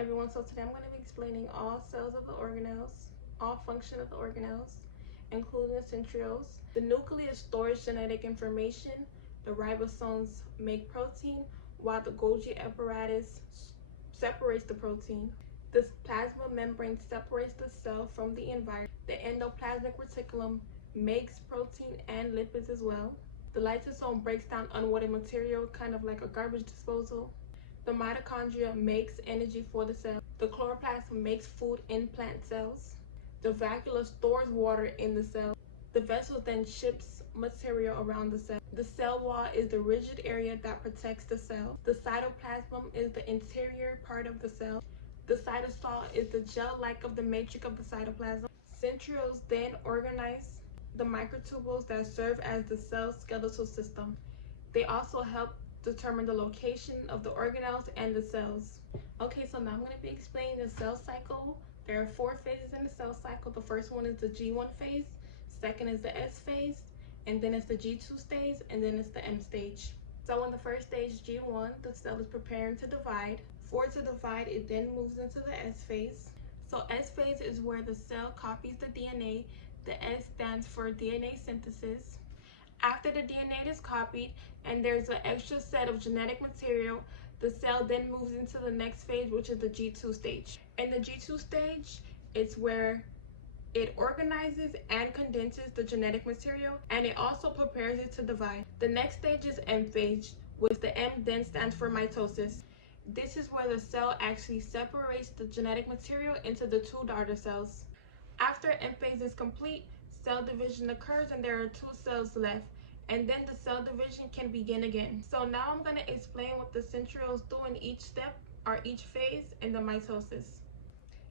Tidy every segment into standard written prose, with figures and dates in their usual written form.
everyone, so today I'm going to be explaining all cells of the organelles, all function of the organelles, including the centrioles. The nucleus stores genetic information, the ribosomes make protein, while the Golgi apparatus separates the protein. The plasma membrane separates the cell from the environment. The endoplasmic reticulum makes protein and lipids as well. The lysosome breaks down unwanted material, kind of like a garbage disposal. The mitochondria makes energy for the cell. The chloroplast makes food in plant cells. The vacuole stores water in the cell. The vessel then ships material around the cell. The cell wall is the rigid area that protects the cell. The cytoplasm is the interior part of the cell. The cytosol is the gel-like of the matrix of the cytoplasm. Centrioles then organize the microtubules that serve as the cell's skeletal system. They also help determine the location of the organelles and the cells. Okay, so now I'm going to be explaining the cell cycle. There are 4 phases in the cell cycle. The first one is the G1 phase, second is the S phase, and then it's the G2 stage, and then it's the M stage. So in the first stage, G1, the cell is preparing to divide. For it to divide, it then moves into the S phase. So S phase is where the cell copies the DNA. The S stands for DNA synthesis. After the DNA is copied and there's an extra set of genetic material, the cell then moves into the next phase, which is the G2 stage. In the G2 stage, it's where it organizes and condenses the genetic material, and it also prepares it to divide. The next stage is M phase, which the M then stands for mitosis. This is where the cell actually separates the genetic material into the 2 daughter cells. After M phase is complete, cell division occurs and there are 2 cells left, and then the cell division can begin again. So now I'm going to explain what the centrioles do in each step or each phase in the mitosis.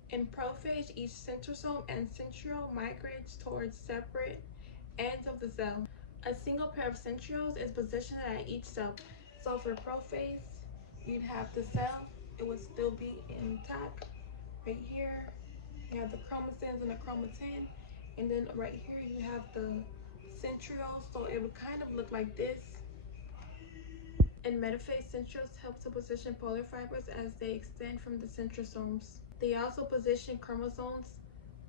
In prophase, each centrosome and centriole migrates towards separate ends of the cell. A single pair of centrioles is positioned at each cell. So for prophase, you'd have the cell, it would still be intact. Right here, you have the chromosomes and the chromatin, and then right here you have the centrioles, so it would kind of look like this. In metaphase, centrioles help to position polar fibers as they extend from the centrosomes. They also position chromosomes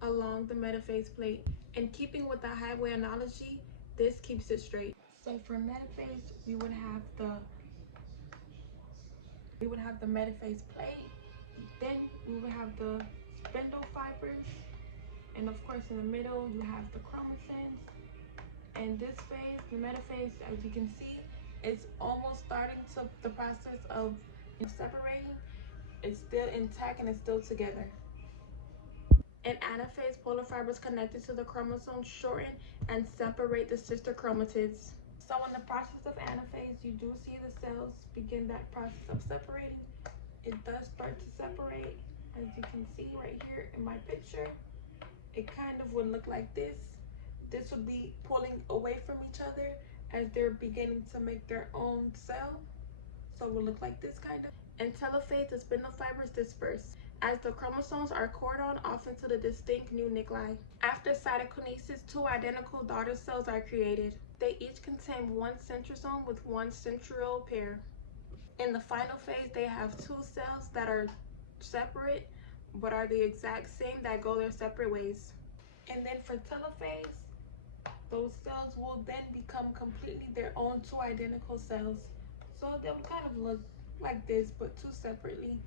along the metaphase plate. In keeping with the highway analogy, this keeps it straight. So for metaphase, we would have the metaphase plate, then we would have the spindle fibers, and of course in the middle you have the chromosomes. And this phase, the metaphase, as you can see, it's almost starting to the process of separating. It's still intact and it's still together. In anaphase, polar fibers connected to the chromosomes shorten and separate the sister chromatids. So in the process of anaphase, you do see the cells begin that process of separating. It does start to separate, as you can see right here in my picture. It kind of would look like this. This would be pulling away from each other as they're beginning to make their own cell. So it would look like this kind of. In telophase, the spindle fibers disperse as the chromosomes are cordoned off into the distinct new nuclei. After cytokinesis, 2 identical daughter cells are created. They each contain 1 centrosome with 1 centriole pair. In the final phase, they have 2 cells that are separate but are the exact same that go their separate ways. And then for telophase, those cells will then become completely their own 2 identical cells. So they'll kind of look like this, but 2 separately.